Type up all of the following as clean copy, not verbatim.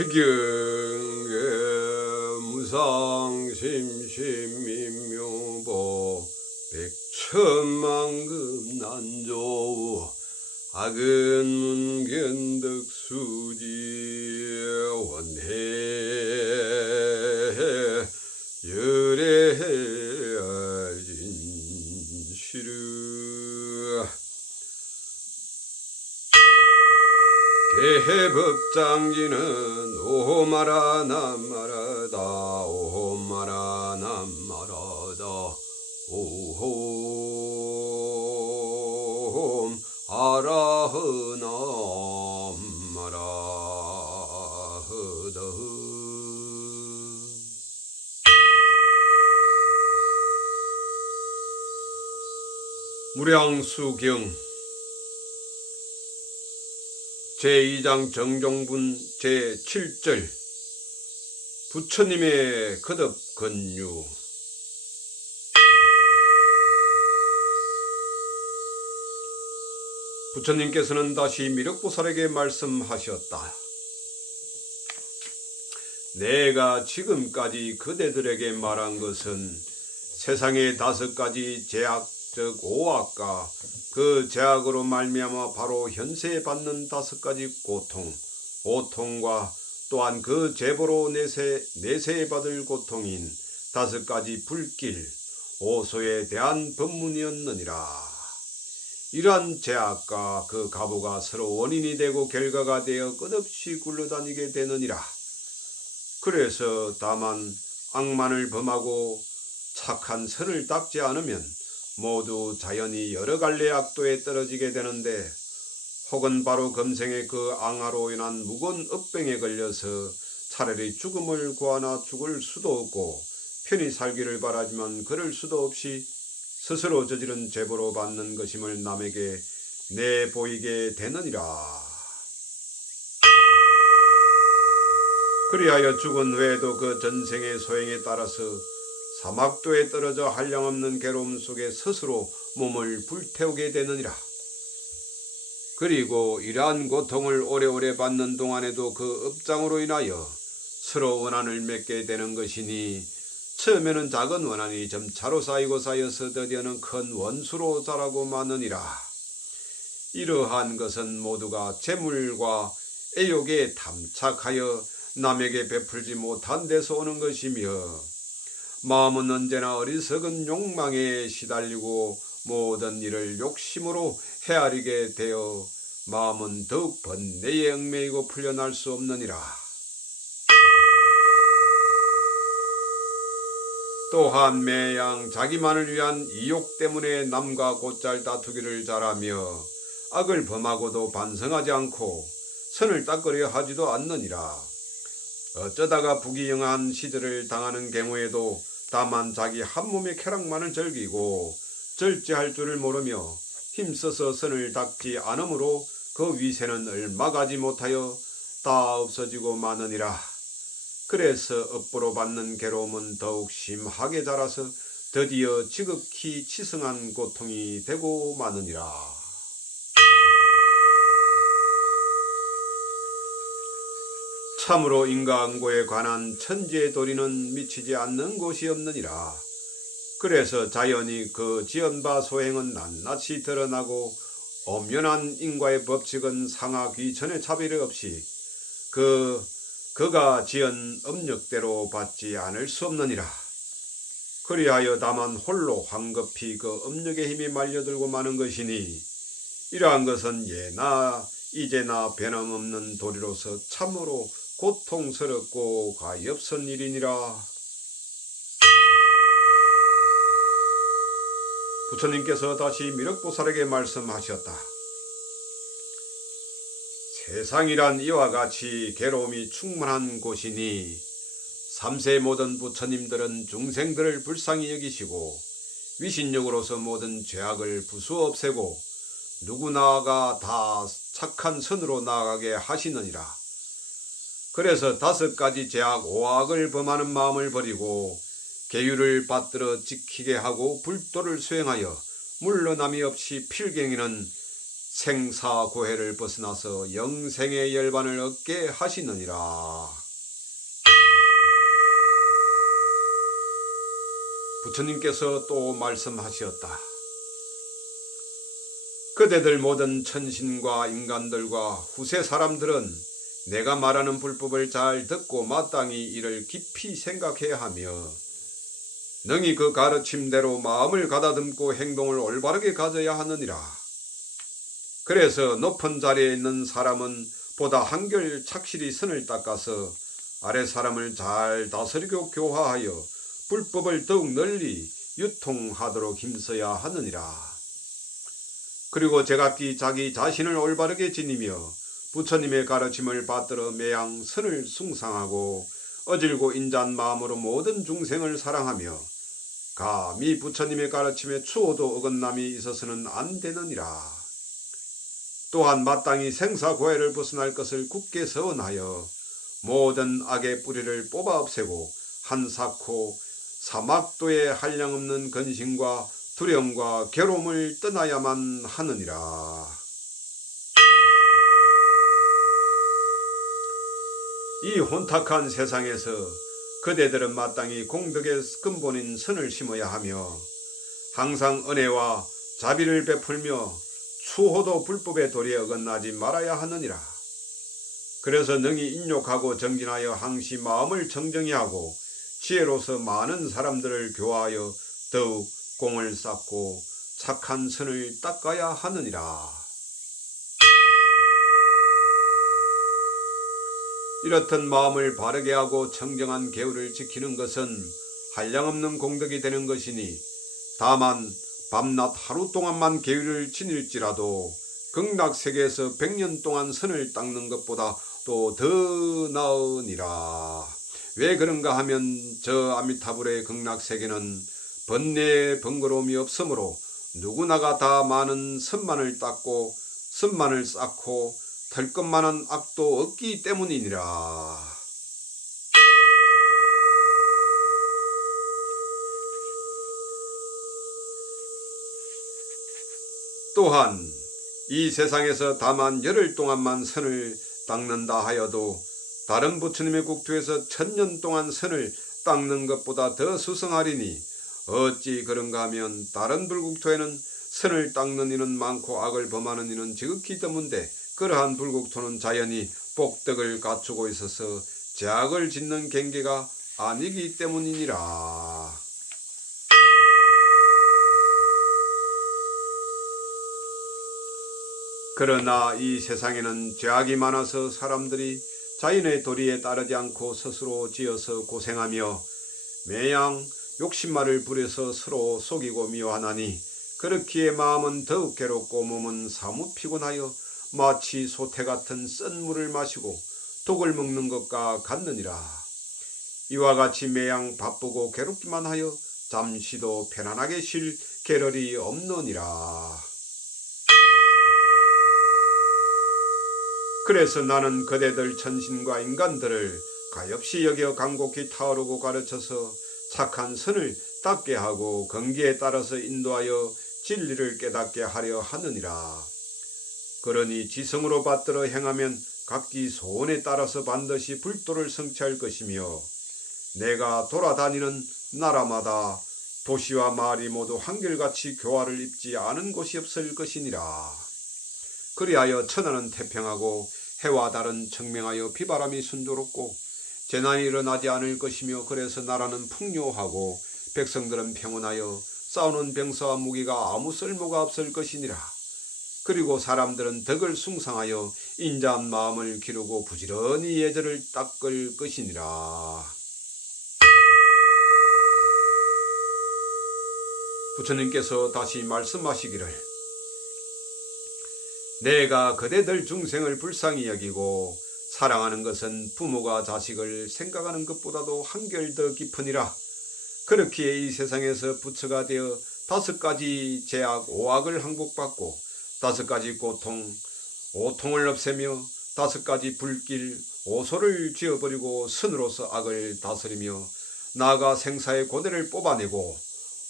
해경에 무상심심민묘보 백천만금 난조우 악은 문견덕수지 원해 열애진시르 개해법장지는 오마라 남마라다 오마라 남마라다 오홈 아라흐남마라흐다 무량수경 제2장 정종분 제7절 부처님의 거듭 건유. 부처님께서는 다시 미륵보살에게 말씀하셨다. 내가 지금까지 그대들에게 말한 것은 세상의 5가지 제약 즉 오악과 그 제약으로 말미암아 바로 현세에 받는 5가지 고통과 또한 그 제보로 내세에 받을 고통인 5가지 불길, 오소에 대한 법문이었느니라. 이러한 제약과 그 가보가 서로 원인이 되고 결과가 되어 끝없이 굴러다니게 되느니라. 그래서 다만 악만을 범하고 착한 선을 닦지 않으면 모두 자연히 여러 갈래 악도에 떨어지게 되는데, 혹은 바로 금생의 그 앙화로 인한 무거운 업병에 걸려서 차라리 죽음을 구하나 죽을 수도 없고 편히 살기를 바라지만 그럴 수도 없이 스스로 저지른 제보로 받는 것임을 남에게 내보이게 되느니라. 그리하여 죽은 후에도 그 전생의 소행에 따라서 사막도에 떨어져 한량없는 괴로움 속에 스스로 몸을 불태우게 되느니라. 그리고 이러한 고통을 오래오래 받는 동안에도 그 업장으로 인하여 서로 원한을 맺게 되는 것이니, 처음에는 작은 원한이 점차로 쌓이고 쌓여서 드디어는 큰 원수로 자라고 마느니라. 이러한 것은 모두가 재물과 애욕에 탐착하여 남에게 베풀지 못한 데서 오는 것이며, 마음은 언제나 어리석은 욕망에 시달리고 모든 일을 욕심으로 헤아리게 되어 마음은 더욱 번뇌에 얽매이고 풀려날 수 없느니라. 또한 매양 자기만을 위한 이욕 때문에 남과 곧잘 다투기를 잘하며 악을 범하고도 반성하지 않고 선을 닦으려 하지도 않느니라. 어쩌다가 부귀영한 시절을 당하는 경우에도 다만 자기 한 몸의 쾌락만을 즐기고 절제할 줄을 모르며 힘써서 선을 닦지 않으므로 그 위세는 얼마 가지 못하여 다 없어지고 마느니라. 그래서 업보로 받는 괴로움은 더욱 심하게 자라서 드디어 지극히 치승한 고통이 되고 마느니라. 참으로 인과응고에 관한 천지의 도리는 미치지 않는 곳이 없느니라. 그래서 자연히 그 지연바 소행은 낱낱이 드러나고 엄연한 인과의 법칙은 상하 귀천의 차별 없이 그가 지은 업력대로 받지 않을 수 없느니라. 그리하여 다만 홀로 황급히 그 업력의 힘이 말려들고 마는 것이니, 이러한 것은 예나 이제나 변함없는 도리로서 참으로 고통스럽고 가엾은 일이니라. 부처님께서 다시 미륵보살에게 말씀하셨다. 세상이란 이와 같이 괴로움이 충만한 곳이니 3세 모든 부처님들은 중생들을 불쌍히 여기시고 위신력으로서 모든 죄악을 부수 없애고 누구나가 다 착한 선으로 나아가게 하시느니라. 그래서 5가지 제약 오악을 범하는 마음을 버리고 계율을 받들어 지키게 하고 불도를 수행하여 물러남이 없이 필경에는 생사고해를 벗어나서 영생의 열반을 얻게 하시느니라. 부처님께서 또 말씀하셨다. 그대들 모든 천신과 인간들과 후세 사람들은 내가 말하는 불법을 잘 듣고 마땅히 이를 깊이 생각해야 하며 능히 그 가르침대로 마음을 가다듬고 행동을 올바르게 가져야 하느니라. 그래서 높은 자리에 있는 사람은 보다 한결 착실히 선을 닦아서 아래 사람을 잘 다스리고 교화하여 불법을 더욱 널리 유통하도록 힘써야 하느니라. 그리고 제각기 자기 자신을 올바르게 지니며 부처님의 가르침을 받들어 매양 선을 숭상하고 어질고 인자한 마음으로 모든 중생을 사랑하며 감히 부처님의 가르침에 추호도 어긋남이 있어서는 안 되느니라. 또한 마땅히 생사고해를 벗어날 것을 굳게 서원하여 모든 악의 뿌리를 뽑아 없애고 한사코 사막도의 한량없는 근심과 두려움과 괴로움을 떠나야만 하느니라. 이 혼탁한 세상에서 그대들은 마땅히 공덕의 근본인 선을 심어야 하며 항상 은혜와 자비를 베풀며 추호도 불법의 도리에 어긋나지 말아야 하느니라. 그래서 능히 인욕하고 정진하여 항시 마음을 정정히 하고 지혜로서 많은 사람들을 교화하여 더욱 공을 쌓고 착한 선을 닦아야 하느니라. 이렇듯 마음을 바르게 하고 청정한 계율을 지키는 것은 한량없는 공덕이 되는 것이니 다만 밤낮 하루 동안만 계율을 지닐지라도 극락세계에서 100년 동안 선을 닦는 것보다 또 더 나으니라. 왜 그런가 하면 저 아미타불의 극락세계는 번뇌의 번거로움이 없으므로 누구나가 다 많은 선만을 닦고 선만을 쌓고 털 것만한 악도 없기 때문이니라. 또한 이 세상에서 다만 열흘 동안만 선을 닦는다 하여도 다른 부처님의 국토에서 1000년 동안 선을 닦는 것보다 더 수성하리니 어찌 그런가 하면 다른 불국토에는 선을 닦는 이는 많고 악을 범하는 이는 지극히 드문데 그러한 불국토는 자연히 복덕을 갖추고 있어서 제약을 짓는 경계가 아니기 때문이니라. 그러나 이 세상에는 죄악이 많아서 사람들이 자연의 도리에 따르지 않고 스스로 지어서 고생하며 매양 욕심말을 부려서 서로 속이고 미워하나니 그렇기에 마음은 더욱 괴롭고 몸은 사뭇 피곤하여 마치 소태 같은 쓴 물을 마시고 독을 먹는 것과 같느니라. 이와 같이 매양 바쁘고 괴롭기만 하여 잠시도 편안하게 쉴 계럴이 없느니라. 그래서 나는 그대들 천신과 인간들을 가엾이 여겨 간곡히 타오르고 가르쳐서 착한 선을 닦게 하고 경기에 따라서 인도하여 진리를 깨닫게 하려 하느니라. 그러니 지성으로 받들어 행하면 각기 소원에 따라서 반드시 불도를 성취할 것이며 내가 돌아다니는 나라마다 도시와 마을이 모두 한결같이 교화를 입지 않은 곳이 없을 것이니라. 그리하여 천하는 태평하고 해와 달은 청명하여 비바람이 순조롭고 재난이 일어나지 않을 것이며 그래서 나라는 풍요하고 백성들은 평온하여 싸우는 병사와 무기가 아무 쓸모가 없을 것이니라. 그리고 사람들은 덕을 숭상하여 인자한 마음을 기르고 부지런히 예절을 닦을 것이니라. 부처님께서 다시 말씀하시기를 내가 그대들 중생을 불쌍히 여기고 사랑하는 것은 부모가 자식을 생각하는 것보다도 한결 더 깊으니라. 그렇기에 이 세상에서 부처가 되어 5가지 죄악 5악을 항복받고 5가지 고통 5통을 없애며 5가지 불길 5소를 지어버리고 선으로서 악을 다스리며 나아가 생사의 고대를 뽑아내고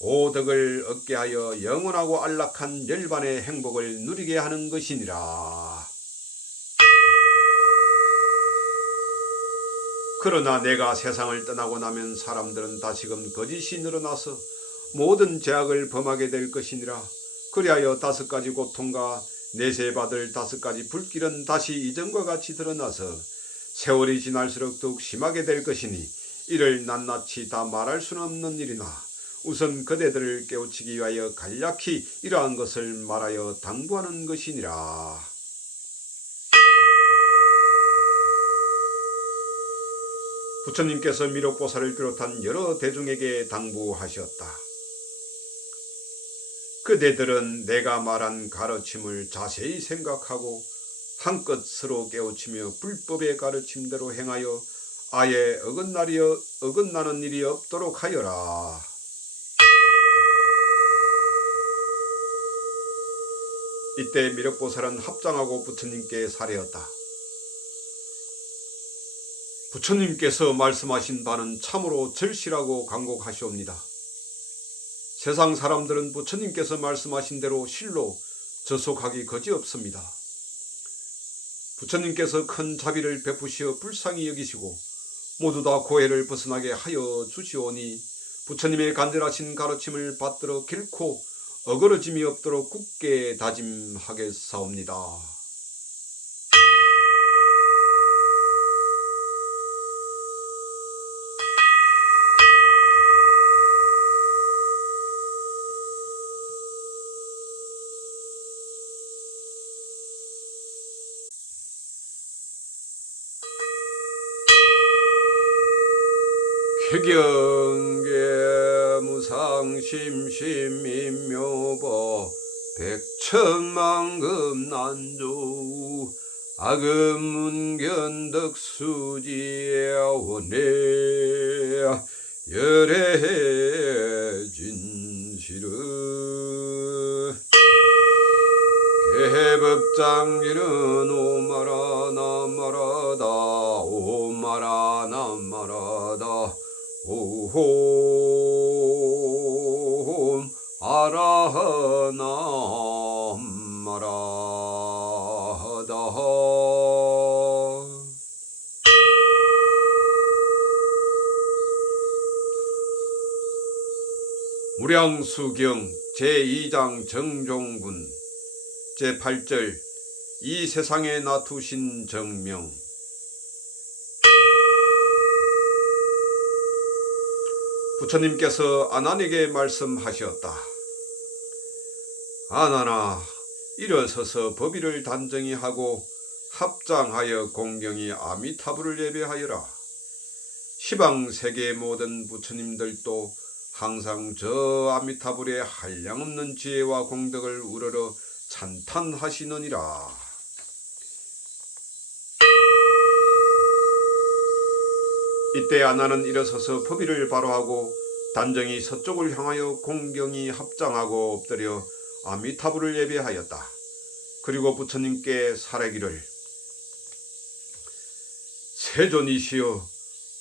오덕을 얻게 하여 영원하고 안락한 열반의 행복을 누리게 하는 것이니라. 그러나 내가 세상을 떠나고 나면 사람들은 다시금 거짓이 늘어나서 모든 죄악을 범하게 될 것이니라. 그리하여 5가지 고통과 내세받을 5가지 불길은 다시 이전과 같이 드러나서 세월이 지날수록 더욱 심하게 될 것이니 이를 낱낱이 다 말할 수는 없는 일이나 우선 그대들을 깨우치기 위하여 간략히 이러한 것을 말하여 당부하는 것이니라. 부처님께서 미륵보살을 비롯한 여러 대중에게 당부하셨다. 그대들은 내가 말한 가르침을 자세히 생각하고 한껏스로 깨우치며 불법의 가르침대로 행하여 아예 어긋나는 일이 없도록 하여라. 이때 미륵보살은 합장하고 부처님께 살해었다. 부처님께서 말씀하신 바는 참으로 절실하고 간곡하시옵니다. 세상 사람들은 부처님께서 말씀하신 대로 실로 저속하기 거지없습니다. 부처님께서 큰 자비를 베푸시어 불쌍히 여기시고 모두 다 고해를 벗어나게 하여 주시오니 부처님의 간절하신 가르침을 받들어 결코 어그러짐이 없도록 굳게 다짐하겠사옵니다. 쾌경계 무상심심민묘보 백천만금난조 악음문견덕수지원해 열애진시르 개법장기는 오마라 남마라다 오마라 남마라다 오홈 아라하남마라다. 무량수경 제2장 정종분 제8절 이 세상에 나투신 정명. 부처님께서 아난에게 말씀하셨다. 아난아, 일어서서 법의를 단정히 하고 합장하여 공경히 아미타불을 예배하여라. 시방세계의 모든 부처님들도 항상 저 아미타불의 한량없는 지혜와 공덕을 우러러 찬탄하시느니라. 이때 아난은 일어서서 법의를 바로하고 단정히 서쪽을 향하여 공경히 합장하고 엎드려 아미타불을 예배하였다. 그리고 부처님께 사례기를 세존이시여,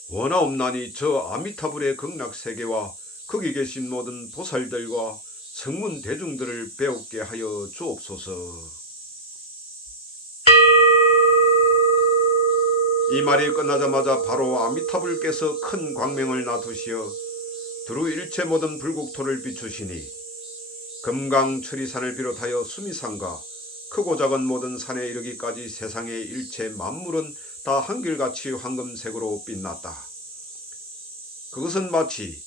원하옵나니 저 아미타불의 극락세계와 거기 계신 모든 보살들과 성문 대중들을 배우게 하여 주옵소서. 이 말이 끝나자마자 바로 아미타불께서 큰 광명을 나두시어 두루 일체 모든 불국토를 비추시니 금강추리산을 비롯하여 수미산과 크고 작은 모든 산에 이르기까지 세상의 일체 만물은 다 한결같이 황금색으로 빛났다. 그것은 마치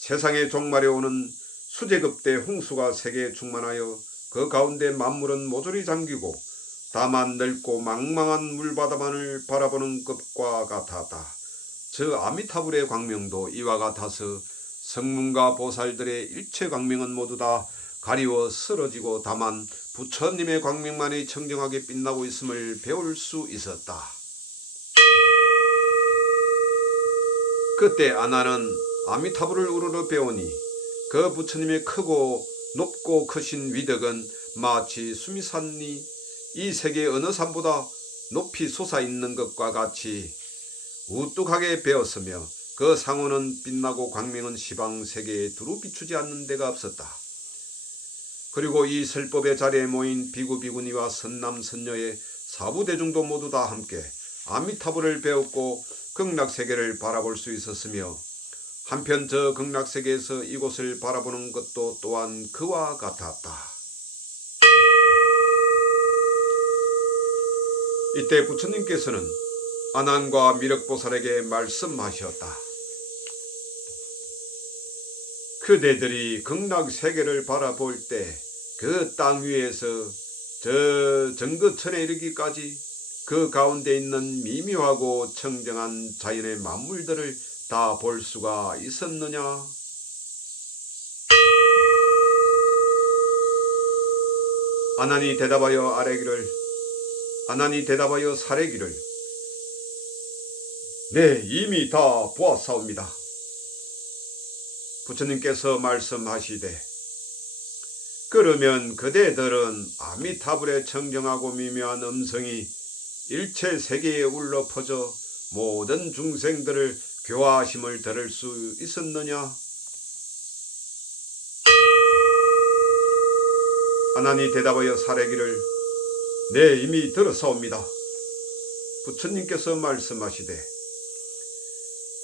세상에 종말에 오는 수제급대 홍수가 세계에 충만하여 그 가운데 만물은 모조리 잠기고 다만 넓고 망망한 물바다만을 바라보는 것과 같았다. 저 아미타불의 광명도 이와 같아서 성문과 보살들의 일체 광명은 모두 다 가리워 쓰러지고 다만 부처님의 광명만이 청정하게 빛나고 있음을 배울 수 있었다. 그때 아난은 아미타불을 우러러 배우니 그 부처님의 크고 높고 크신 위덕은 마치 수미산이 이 세계 어느 산보다 높이 솟아있는 것과 같이 우뚝하게 베었으며 그 상호는 빛나고 광명은 시방세계에 두루 비추지 않는 데가 없었다. 그리고 이 설법의 자리에 모인 비구비구니와 선남선녀의 사부대중도 모두 다 함께 아미타불을 배웠고 극락세계를 바라볼 수 있었으며, 한편 저 극락세계에서 이곳을 바라보는 것도 또한 그와 같았다. 이때 부처님께서는 아난과 미륵보살에게 말씀하셨다. 그대들이 극락세계를 바라볼 때 그 땅 위에서 저 정거천에 이르기까지 그 가운데 있는 미묘하고 청정한 자연의 만물들을 다 볼 수가 있었느냐? 아난이 대답하여 사례기를 네, 이미 다 보았사옵니다. 부처님께서 말씀하시되, 그러면 그대들은 아미타불의 청정하고 미묘한 음성이 일체 세계에 울려 퍼져 모든 중생들을 교화심을 들을 수 있었느냐? 아난이 대답하여 사례기를 네, 이미 들었사옵니다. 부처님께서 말씀하시되,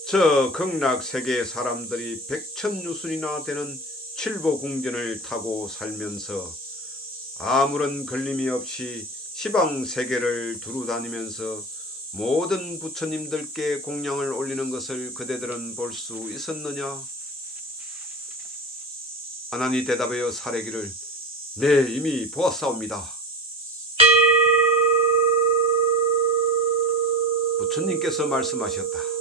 저 극락세계의 사람들이 백천유순이나 되는 칠보궁전을 타고 살면서 아무런 걸림이 없이 시방세계를 두루다니면서 모든 부처님들께 공양을 올리는 것을 그대들은 볼 수 있었느냐? 아난이 대답하여 사례기를 네, 이미 보았사옵니다. 부처님께서 말씀하셨다.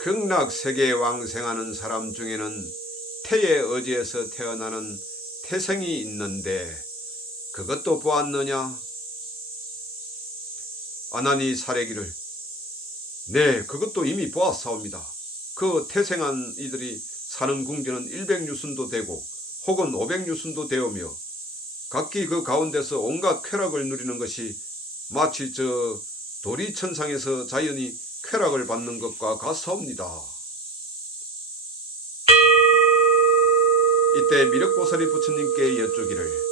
극락세계에 왕생하는 사람 중에는 태의 어지에서 태어나는 태생이 있는데 그것도 보았느냐? 아난이 사례기를 네, 그것도 이미 보았사옵니다. 그 태생한 이들이 사는 궁전은 100유순도 되고 혹은 500유순도 되오며 각기 그 가운데서 온갖 쾌락을 누리는 것이 마치 저 도리천상에서 자연이 쾌락을 받는 것과 같사옵니다. 이때 미륵보살이 부처님께 여쭈기를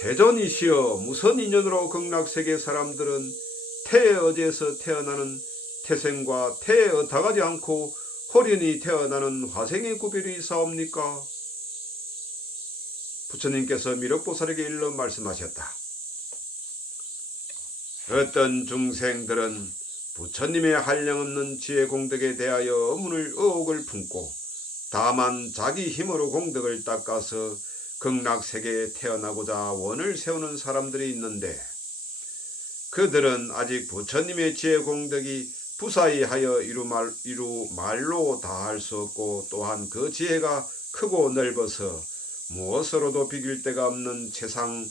세존이시여, 무슨 인연으로 극락세계 사람들은 태의 어제에서 태어나는 태생과 태에 어탁하지 않고 호련히 태어나는 화생의 구별이 있사옵니까? 부처님께서 미륵보살에게 일러 말씀하셨다. 어떤 중생들은 부처님의 한량없는 지혜 공덕에 대하여 의혹을 품고 다만 자기 힘으로 공덕을 닦아서 극락세계에 태어나고자 원을 세우는 사람들이 있는데, 그들은 아직 부처님의 지혜 공덕이 부사히 하여 이루 말로 다할 수 없고, 또한 그 지혜가 크고 넓어서 무엇으로도 비길 데가 없는 세상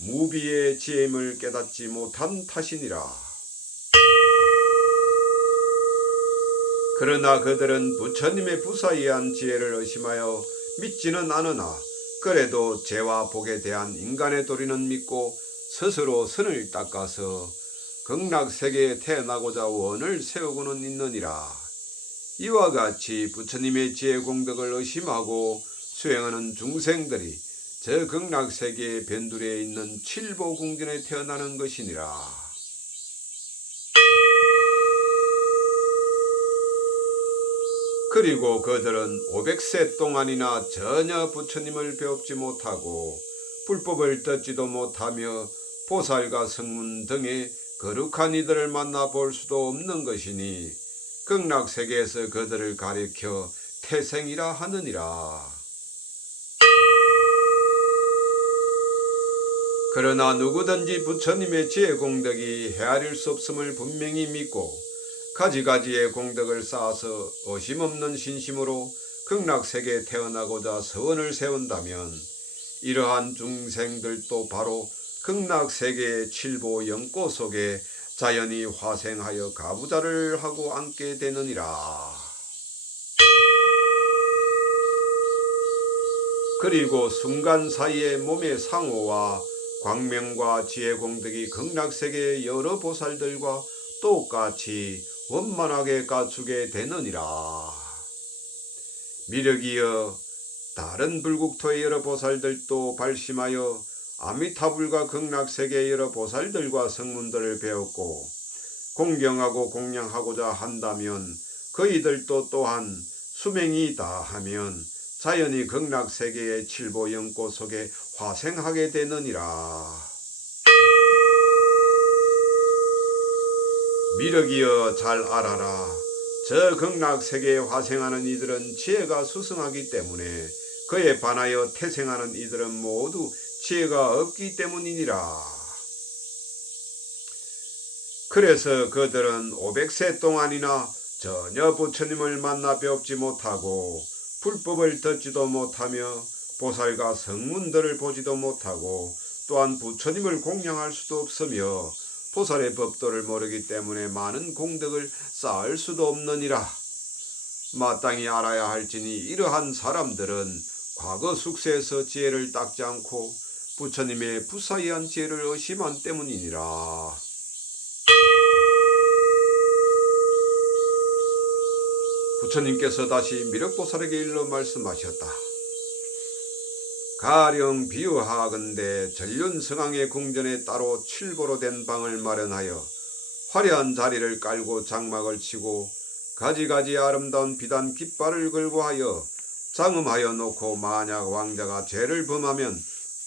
무비의 지혜임을 깨닫지 못한 탓이니라. 그러나 그들은 부처님의 부사이한 지혜를 의심하여 믿지는 않으나 그래도 죄와 복에 대한 인간의 도리는 믿고 스스로 선을 닦아서 극락세계에 태어나고자 원을 세우고는 있느니라. 이와 같이 부처님의 지혜 공덕을 의심하고 수행하는 중생들이 저 극락세계의 변두리에 있는 칠보궁전에 태어나는 것이니라. 그리고 그들은 500세 동안이나 전혀 부처님을 배웁지 못하고 불법을 듣지도 못하며 보살과 성문 등의 거룩한 이들을 만나볼 수도 없는 것이니 극락세계에서 그들을 가리켜 태생이라 하느니라. 그러나 누구든지 부처님의 지혜 공덕이 헤아릴 수 없음을 분명히 믿고 가지가지의 공덕을 쌓아서 의심없는 신심으로 극락세계에 태어나고자 서원을 세운다면 이러한 중생들도 바로 극락세계의 칠보 영고 속에 자연히 화생하여 가부좌를 하고 앉게 되느니라. 그리고 순간 사이에 몸의 상호와 광명과 지혜 공덕이 극락세계의 여러 보살들과 똑같이 원만하게 갖추게 되느니라. 미륵이여 다른 불국토의 여러 보살들도 발심하여 아미타불과 극락세계의 여러 보살들과 성문들을 배웠고 공경하고 공양하고자 한다면 그이들도 또한 수명이 다하면 자연히 극락세계의 칠보 영고 속에 화생하게 되느니라. 미륵이여 잘 알아라. 저 극락세계에 화생하는 이들은 지혜가 수승하기 때문에 그에 반하여 태생하는 이들은 모두 지혜가 없기 때문이니라. 그래서 그들은 500세 동안이나 전혀 부처님을 만나 뵙지 못하고 불법을 듣지도 못하며 보살과 성문들을 보지도 못하고 또한 부처님을 공양할 수도 없으며 보살의 법도를 모르기 때문에 많은 공덕을 쌓을 수도 없느니라. 마땅히 알아야 할지니 이러한 사람들은 과거 숙세에서 지혜를 닦지 않고 부처님의 부사이한 지혜를 의심한 때문이니라. 부처님께서 다시 미륵보살에게 일러 말씀하셨다. 가령 비유하건대 전륜성왕의 궁전에 따로 칠보로 된 방을 마련하여 화려한 자리를 깔고 장막을 치고 가지가지 아름다운 비단 깃발을 걸고 하여 장음하여 놓고 만약 왕자가 죄를 범하면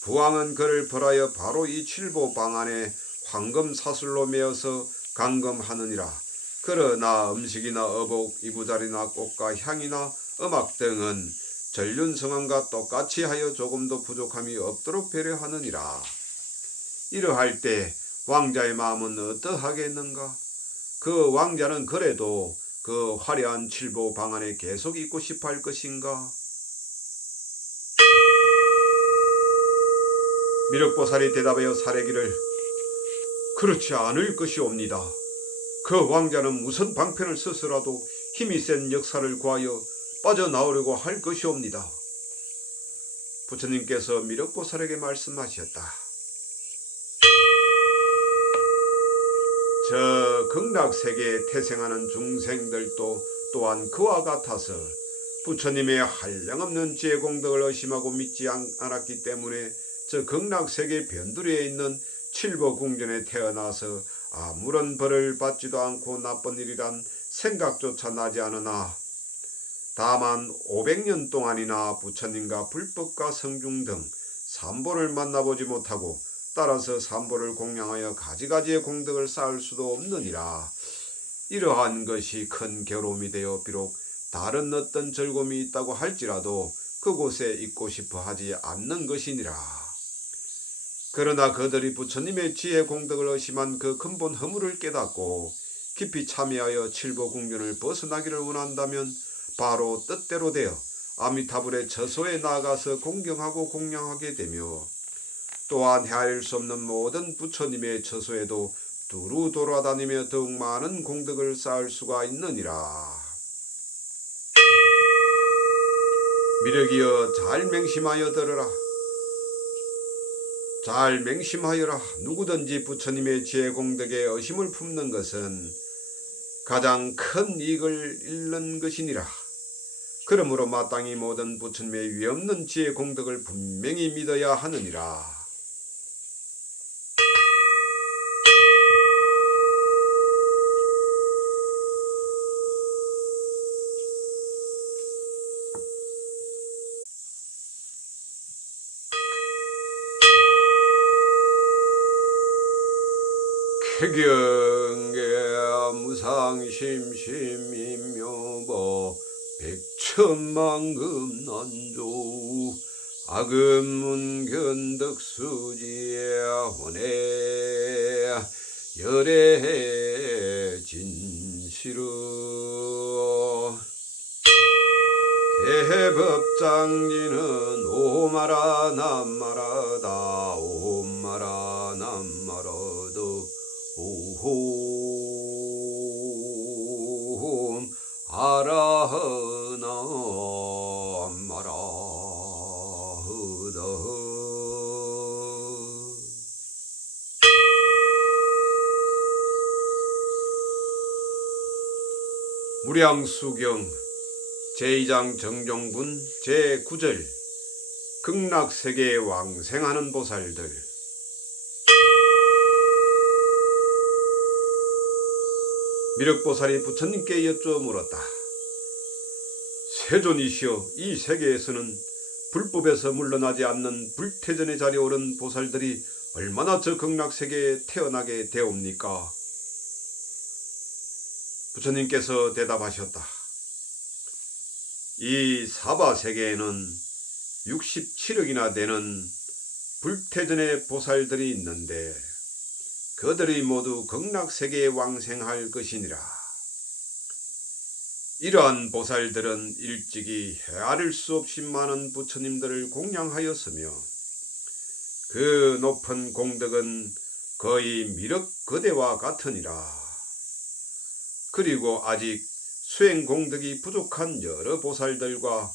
부왕은 그를 벌하여 바로 이 칠보 방 안에 황금 사슬로 메어서 감금하느니라. 그러나 음식이나 어복, 이부자리나 꽃과 향이나 음악 등은 전륜성왕과 똑같이 하여 조금도 부족함이 없도록 배려하느니라. 이러할 때 왕자의 마음은 어떠하겠는가? 그 왕자는 그래도 그 화려한 칠보 방 안에 계속 있고 싶어 할 것인가? 미륵보살이 대답하여 사례기를 그렇지 않을 것이옵니다. 그 왕자는 무슨 방편을 써서라도 힘이 센 역사를 구하여 빠져나오려고 할 것이옵니다. 부처님께서 미륵보살에게 말씀하셨다. 저 극락세계에 태생하는 중생들도 또한 그와 같아서 부처님의 한량없는 지혜 공덕을 의심하고 믿지 않았기 때문에 저 극락세계 변두리에 있는 칠보궁전에 태어나서 아무런 벌을 받지도 않고 나쁜 일이란 생각조차 나지 않으나 다만 500년 동안이나 부처님과 불법과 성중 등 삼보를 만나보지 못하고 따라서 삼보를 공양하여 가지가지의 공덕을 쌓을 수도 없느니라. 이러한 것이 큰 괴로움이 되어 비록 다른 어떤 즐거움이 있다고 할지라도 그곳에 있고 싶어 하지 않는 것이니라. 그러나 그들이 부처님의 지혜 공덕을 의심한 그 근본 허물을 깨닫고 깊이 참여하여 칠보궁전을 벗어나기를 원한다면 바로 뜻대로 되어 아미타불의 처소에 나아가서 공경하고 공양하게 되며 또한 헤아릴 수 없는 모든 부처님의 처소에도 두루 돌아다니며 더욱 많은 공덕을 쌓을 수가 있느니라. 미륵이여 잘 맹심하여 들으라. 잘 맹심하여라. 누구든지 부처님의 지혜 공덕에 의심을 품는 것은 가장 큰 이익을 잃는 것이니라. 그러므로 마땅히 모든 부처님의 위없는 지혜 공덕을 분명히 믿어야 하느니라. 쾌경계 무상심심이묘보 백천만금 난조 악음문견덕수지의 혼에 열애 진시로 개법장지는 오마라 남마라다 오마라 남마라도 오홈 아라하나 마라흐다. 무량수경 제2장 정종분 제9절 극락세계에 왕생하는 보살들. 미륵보살이 부처님께 여쭈어 물었다. 세존이시여, 이 세계에서는 불법에서 물러나지 않는 불태전의 자리에 오른 보살들이 얼마나 저 극락세계에 태어나게 되옵니까? 부처님께서 대답하셨다. 이 사바세계에는 67억이나 되는 불태전의 보살들이 있는데 그들이 모두 극락세계에 왕생할 것이니라. 이러한 보살들은 일찍이 헤아릴 수 없이 많은 부처님들을 공양하였으며 그 높은 공덕은 거의 미륵 거대와 같으니라. 그리고 아직 수행 공덕이 부족한 여러 보살들과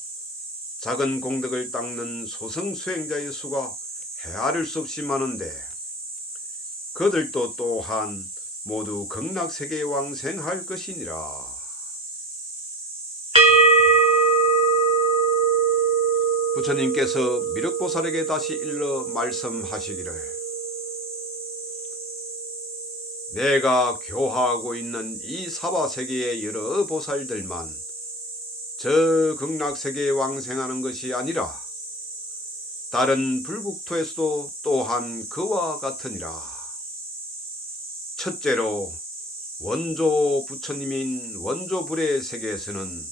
작은 공덕을 닦는 소성 수행자의 수가 헤아릴 수 없이 많은데 그들도 또한 모두 극락세계에 왕생할 것이니라. 부처님께서 미륵보살에게 다시 일러 말씀하시기를, 내가 교화하고 있는 이 사바세계의 여러 보살들만 저 극락세계에 왕생하는 것이 아니라 다른 불국토에서도 또한 그와 같으니라. 첫째로 원조 부처님인 원조불의 세계에서는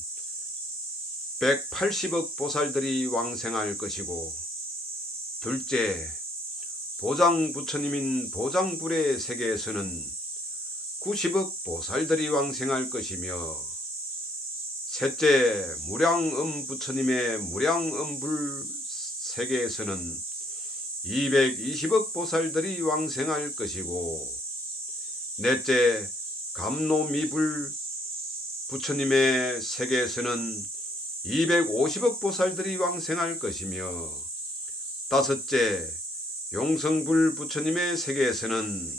180억 보살들이 왕생할 것이고, 둘째 보장 부처님인 보장불의 세계에서는 90억 보살들이 왕생할 것이며, 셋째 무량음 부처님의 무량음불 세계에서는 220억 보살들이 왕생할 것이고, 넷째 감노미불 부처님의 세계에서는 250억 보살들이 왕생할 것이며, 다섯째 용성불 부처님의 세계에서는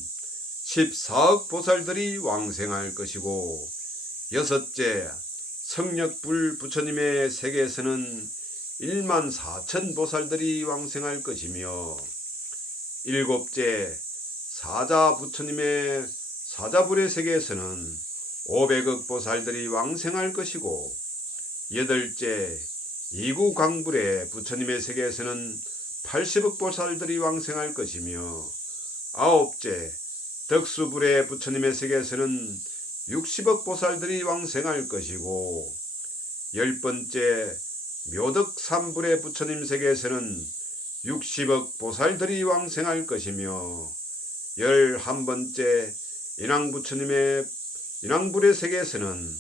14억 보살들이 왕생할 것이고, 여섯째 성력불 부처님의 세계에서는 1만 4천 보살들이 왕생할 것이며, 일곱째 사자 부처님의 사자불의 세계에서는 500억 보살들이 왕생할 것이고, 여덟째 이구광불의 부처님의 세계에서는 80억 보살들이 왕생할 것이며, 아홉째 덕수불의 부처님의 세계에서는 60억 보살들이 왕생할 것이고, 열번째 묘덕삼불의 부처님 세계에서는 60억 보살들이 왕생할 것이며, 11번째 인왕부처님의 인왕불의 세계에서는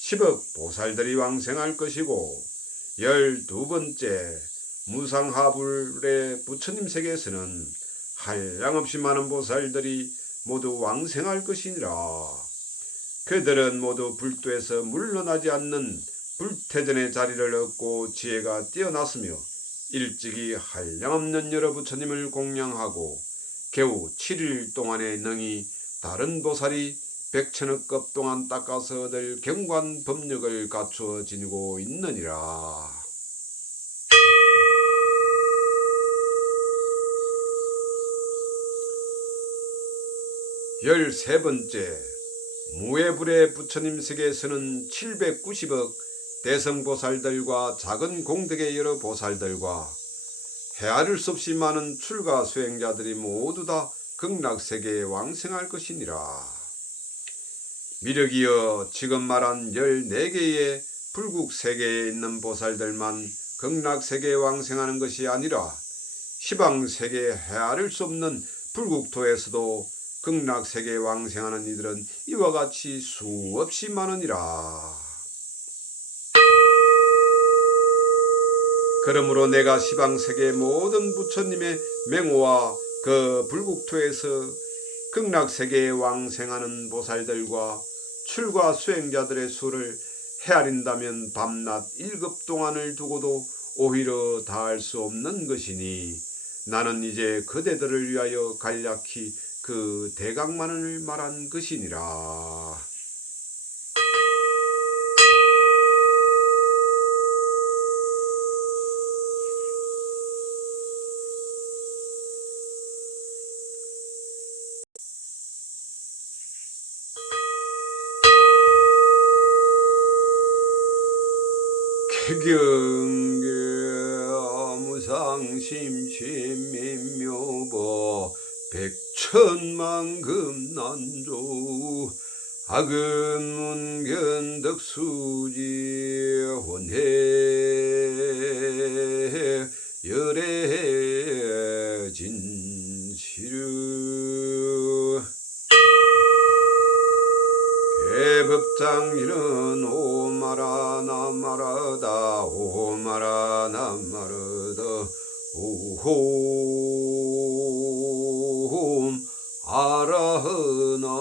10억 보살들이 왕생할 것이고, 12번째 무상하불의 부처님 세계에서는 한량없이 많은 보살들이 모두 왕생할 것이니라. 그들은 모두 불도에서 물러나지 않는 불태전의 자리를 얻고 지혜가 뛰어났으며 일찍이 한량없는 여러 부처님을 공양하고 겨우 7일 동안에 능히 다른 보살이 100천억급 동안 닦아서 얻을 경관 법력을 갖추어 지니고 있느니라. 열세번째 무해불의 부처님 세계에서는 790억 대성보살들과 작은 공덕의 여러 보살들과 헤아릴 수 없이 많은 출가 수행자들이 모두 다 극락세계에 왕생할 것이니라. 미륵이여, 지금 말한 14개의 불국세계에 있는 보살들만 극락세계에 왕생하는 것이 아니라 시방세계에 헤아릴 수 없는 불국토에서도 극락세계에 왕생하는 이들은 이와 같이 수없이 많으니라. 그러므로 내가 시방세계의 모든 부처님의 맹호와 그 불국토에서 극락세계에 왕생하는 보살들과 출가 수행자들의 수를 헤아린다면 밤낮 1급 동안을 두고도 오히려 다할 수 없는 것이니, 나는 이제 그대들을 위하여 간략히 그 대강만을 말한 것이니라. 경계 무상심심민묘보 백천만금난조 악은문견덕수지 혼해 열애 진시르 개법장일은 오마라 남마라다 오마라 남마르다 오홈 아라흐남마라다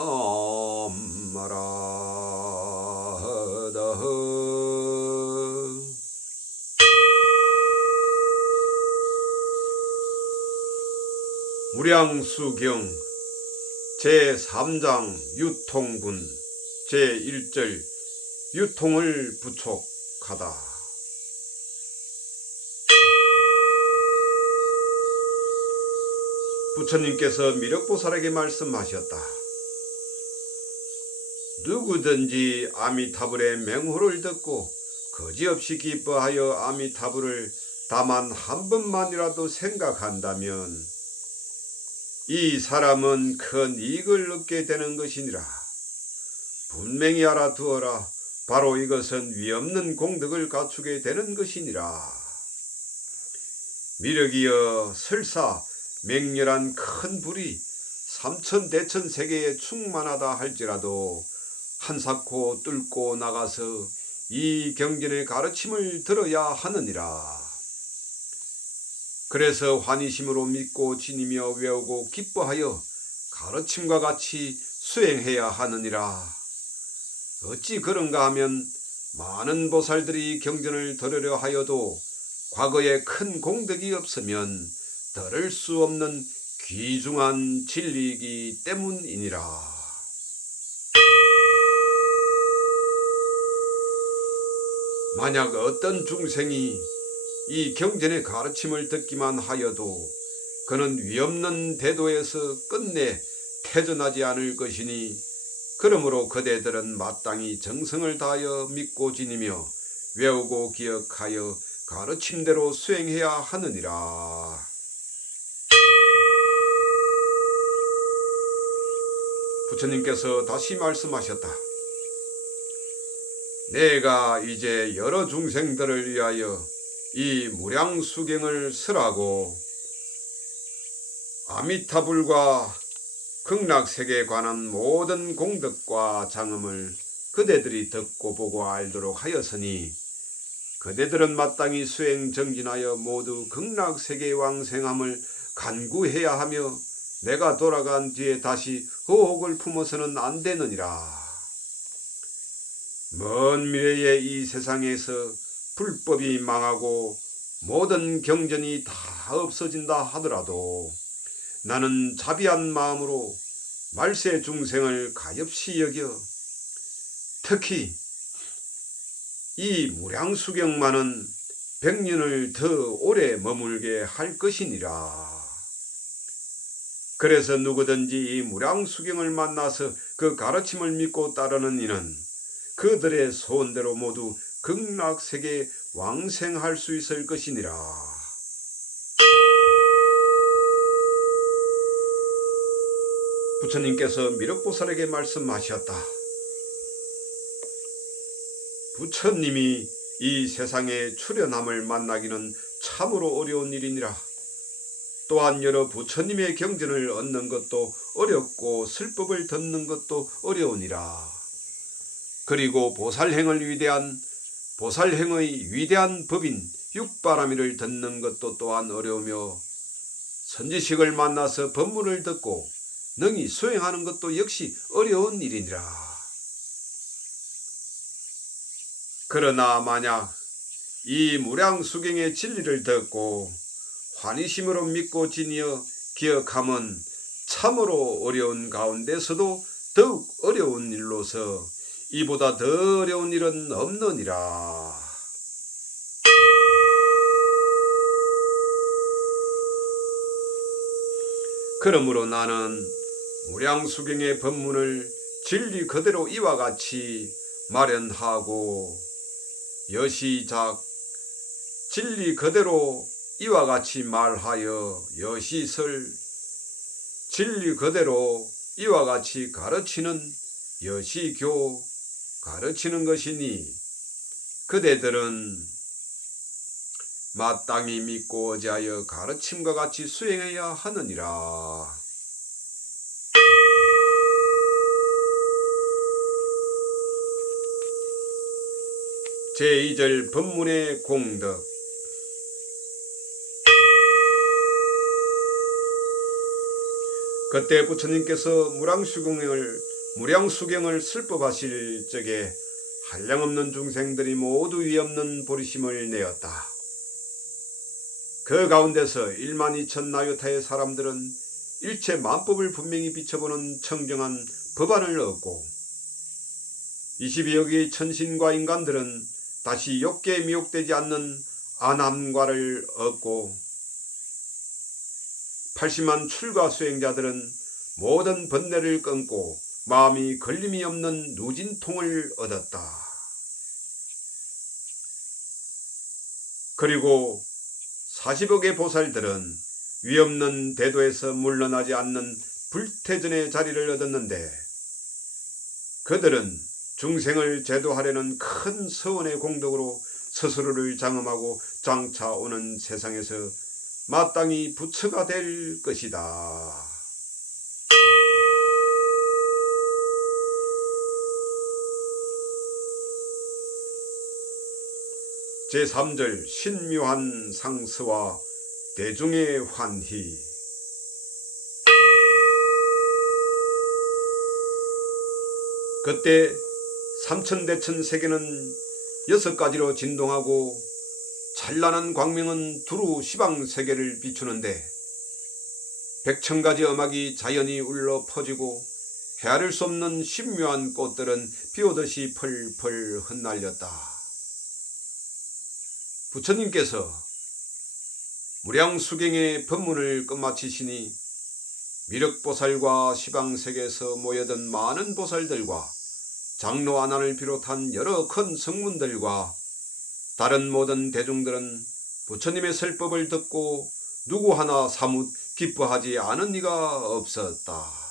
무량수경 제3장 유통분 제1절 유통을 부촉하다. 부처님께서 미륵보살에게 말씀하셨다. 누구든지 아미타불의 맹호를 듣고 거지없이 기뻐하여 아미타불을 다만 한 번만이라도 생각한다면 이 사람은 큰 이익을 얻게 되는 것이니라. 분명히 알아두어라. 바로 이것은 위없는 공덕을 갖추게 되는 것이니라. 미륵이여 설사 맹렬한 큰 불이 삼천대천 세계에 충만하다 할지라도 한사코 뚫고 나가서 이 경전의 가르침을 들어야 하느니라. 그래서 환희심으로 믿고 지니며 외우고 기뻐하여 가르침과 같이 수행해야 하느니라. 어찌 그런가 하면 많은 보살들이 경전을 들으려 하여도 과거에 큰 공덕이 없으면 들을 수 없는 귀중한 진리이기 때문이니라. 만약 어떤 중생이 이 경전의 가르침을 듣기만 하여도 그는 위없는 대도에서 끝내 퇴전하지 않을 것이니 그러므로 그대들은 마땅히 정성을 다하여 믿고 지니며 외우고 기억하여 가르침대로 수행해야 하느니라. 부처님께서 다시 말씀하셨다. 내가 이제 여러 중생들을 위하여 이 무량수경을 설하고 아미타불과 극락세계에 관한 모든 공덕과 장엄을 그대들이 듣고 보고 알도록 하였으니 그대들은 마땅히 수행 정진하여 모두 극락세계에 왕생함을 간구해야 하며 내가 돌아간 뒤에 다시 의혹을 품어서는 안 되느니라. 먼 미래의 이 세상에서 불법이 망하고 모든 경전이 다 없어진다 하더라도 나는 자비한 마음으로 말세 중생을 가엾이 여겨 특히 이 무량수경만은 100년을 더 오래 머물게 할 것이니라. 그래서 누구든지 이 무량수경을 만나서 그 가르침을 믿고 따르는 이는 그들의 소원대로 모두 극락세계에 왕생할 수 있을 것이니라. 부처님께서 미륵보살에게 말씀하셨다. 부처님이 이 세상에 출현함을 만나기는 참으로 어려운 일이니라. 또한 여러 부처님의 경전을 얻는 것도 어렵고 설법을 듣는 것도 어려우니라. 그리고 보살행의 위대한 법인 육바라밀을 듣는 것도 또한 어려우며 선지식을 만나서 법문을 듣고 능히 수행하는 것도 역시 어려운 일이니라. 그러나 만약 이 무량수경의 진리를 듣고 환희심으로 믿고 지니어 기억함은 참으로 어려운 가운데서도 더욱 어려운 일로서 이보다 더 어려운 일은 없느니라. 그러므로 나는 무량수경의 법문을 진리 그대로 이와 같이 마련하고 여시작 진리 그대로 이와 같이 말하여 여시설. 진리 그대로 이와 같이 가르치는 여시교, 가르치는 것이니 그대들은 마땅히 믿고 어지하여 가르침과 같이 수행해야 하느니라. 제2절 법문의 공덕. 그때 부처님께서 무량수경을 슬법하실 적에 한량없는 중생들이 모두 위없는 보리심을 내었다. 그 가운데서 12,000 나유타의 사람들은 일체 만법을 분명히 비춰보는 청정한 법안을 얻고 22억의 천신과 인간들은 다시 욕계에 미혹되지 않는 안함과를 얻고 80만 출가 수행자들은 모든 번뇌를 끊고 마음이 걸림이 없는 누진통을 얻었다. 그리고 40억의 보살들은 위없는 대도에서 물러나지 않는 불태전의 자리를 얻었는데 그들은 중생을 제도하려는 큰 서원의 공덕으로 스스로를 장엄하고 장차 오는 세상에서 마땅히 부처가 될 것이다. 제3절 신묘한 상스와 대중의 환희. 그때 삼천대천 세계는 6가지로 진동하고 찬란한 광명은 두루 시방 세계를 비추는데 100,000가지 음악이 자연히 울려 퍼지고 헤아릴 수 없는 신묘한 꽃들은 비오듯이 펄펄 흩날렸다. 부처님께서 무량수경의 법문을 끝마치시니 미륵보살과 시방세계에서 모여든 많은 보살들과 장로 아난을 비롯한 여러 큰 성문들과 다른 모든 대중들은 부처님의 설법을 듣고 누구 하나 사뭇 기뻐하지 않은 이가 없었다.